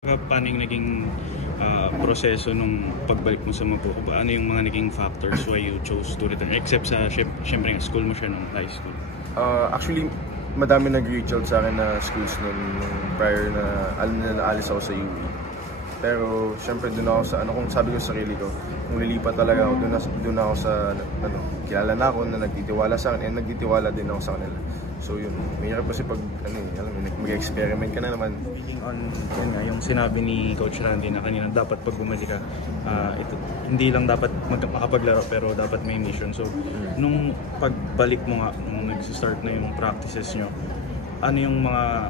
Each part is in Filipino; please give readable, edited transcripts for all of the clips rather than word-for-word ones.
Paano yung naging proseso nung pagbalik mo sa Mabuco? Ano yung mga naging factors why you chose to return? Except sa, syempre, school mo siya nung high school. Actually, madami nag-reach out sa akin na schools nung prior na alam na naalis ako sa UE. Pero syempre doon ako sa, kung sabi ko sa sarili ko, kung lilipat talaga ako, doon ako sa, kilala na ako na nagtitiwala sa akin, and nagtitiwala din ako sa kanila. So yun, mahirap kasi pag, mag-experiment ka na naman. On yun nga, yung sinabi ni Coach Randy na kanina, dapat pag bumalik ka, hindi lang dapat makapaglaro pero dapat may mission. So, nung pagbalik mo nga, nung nag-start na yung practices nyo, ano yung mga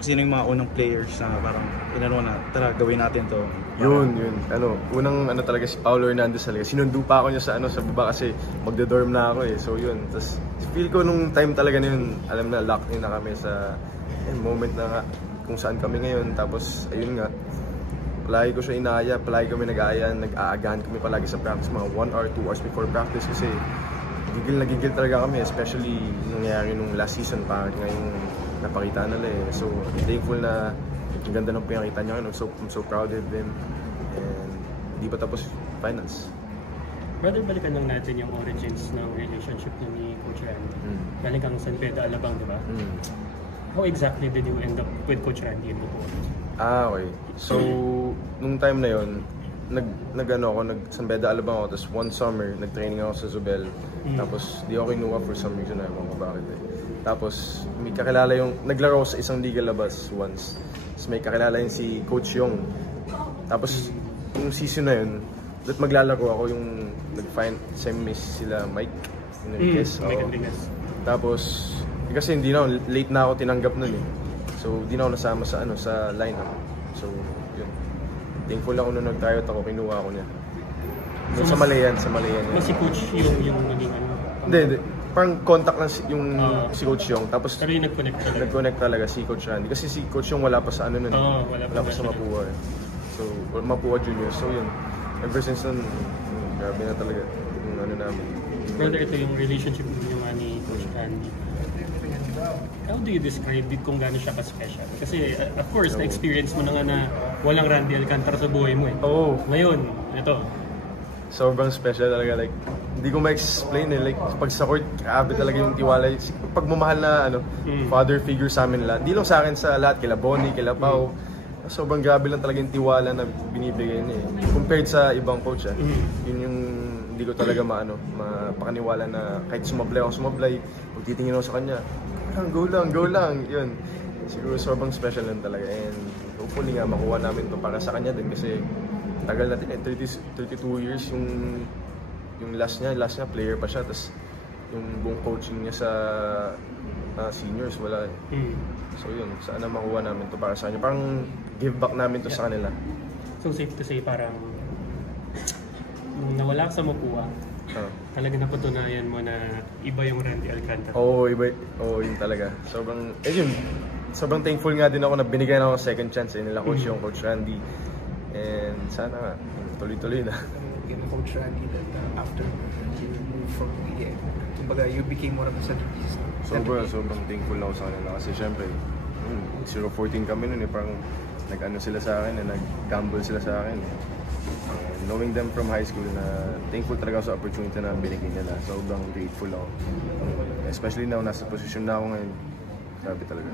sino yung mga unang players na parang inano na, tara gawin natin to? Yun. Unang talaga si Paulo Hernandez talaga. Sinundo pa ako niya sa baba kasi magdo-dorm na ako eh. So yun, tapos feel ko nung time talaga na yun, alam na locked in na kami sa moment na nga kung saan kami ngayon. Tapos ayun nga, palagi ko siya inaaya, palagi kami nag-aaya, nag-aagahan kami palagi sa practice mga 1 or 2 hours before practice kasi gigil talaga kami, especially nangyayari nung last season pa ngayong napakita nila eh. So thankful na ang ganda ng pinakita niya. I'm so proud of them, and di pa tapos finals. Brother, balikan lang natin yung origins ng relationship ni Coach Randy. Galing kang San Pedro Alabang, di ba? How exactly did you end up with Coach Randy in Mabuco? Okay. So, nung time na yon, San Pedro Alabang ako, tapos one summer, nag-training ako sa Zubel. Tapos, di ako kinuha for some reason, ewan ko bakit eh. Tapos, may kakilala naglaro ako sa isang liga labas once. Tapos may kakilala yun si Coach Yong. Tapos, yung season na yun, maglalaro ako yung nag-find semi sila Mike Enriquez. Tapos, kasi hindi na, late na ako tinanggap nun eh. So, hindi na ako nasama sa lineup. So, yun. Thankful ako nung nag-tryout ako, kinuha ako niya. So, sa Malayan. Si Coach yung naging Hindi. Parang contact lang si Coach Yong. Tapos, pero yung nag-connect talaga si Coach Randy. Kasi si Coach Yong wala pa sa nun. Wala pa sa Mapua eh. So, Mapua Junior. So, yun. Ever since nun, grabe na talaga yung namin. Brother, ito yung relationship niyo ni Coach Randy. How do you describe it kung gaano siya ka-special? Kasi, of course, na-experience mo na nga na walang Randy Alcantara sa buhay mo eh. Oo. Ngayon, ito. Sobrang special talaga. Like, hindi ko ma-explain eh. Like, pag sa court, grabe talaga yung tiwala. Pagmamahal na father figure sa amin lahat. Di lang sa akin, sa lahat. Kila Bonnie, kila Pao. Sobrang grabe lang talaga yung tiwala na binibigay niya eh. Compared sa ibang coach yun yung hindi ko talaga mapakaniwala na kahit sumablay, pag titingin ako sa kanya, go lang, yun. Siguro sobrang special lang talaga, and hopefully nga makuha namin to para sa kanya din kasi tagal natin 32 years yung last niya player pa siya, tapos yung buong coaching niya sa seniors wala eh. So yun, sana makuha namin to para sa kanya, parang give back namin to sa kanila. So safe to say, parang nung nawala sa Mapua, talaga napatunayan mo na iba yung Randy Alcantara. Iba. Yun talaga. Sobrang thankful nga din ako na binigyan ako second chance nila Coach yung Coach Randy. And sana nga, tuloy-tuloy na. In Coach Randy, that after you moved from PN, kumbaga you became one of the centerpieces. Sobrang thankful ako sa kanila kasi syempre 0-14 kami nun eh, parang nag-ano sila sa akin, nag-gamble sila sa akin. Knowing them from high school, na thankful talaga sa opportunity na binigay nila. Sobrang grateful ako. Especially now nasa posisyon na ako ngayon. Grabe talaga.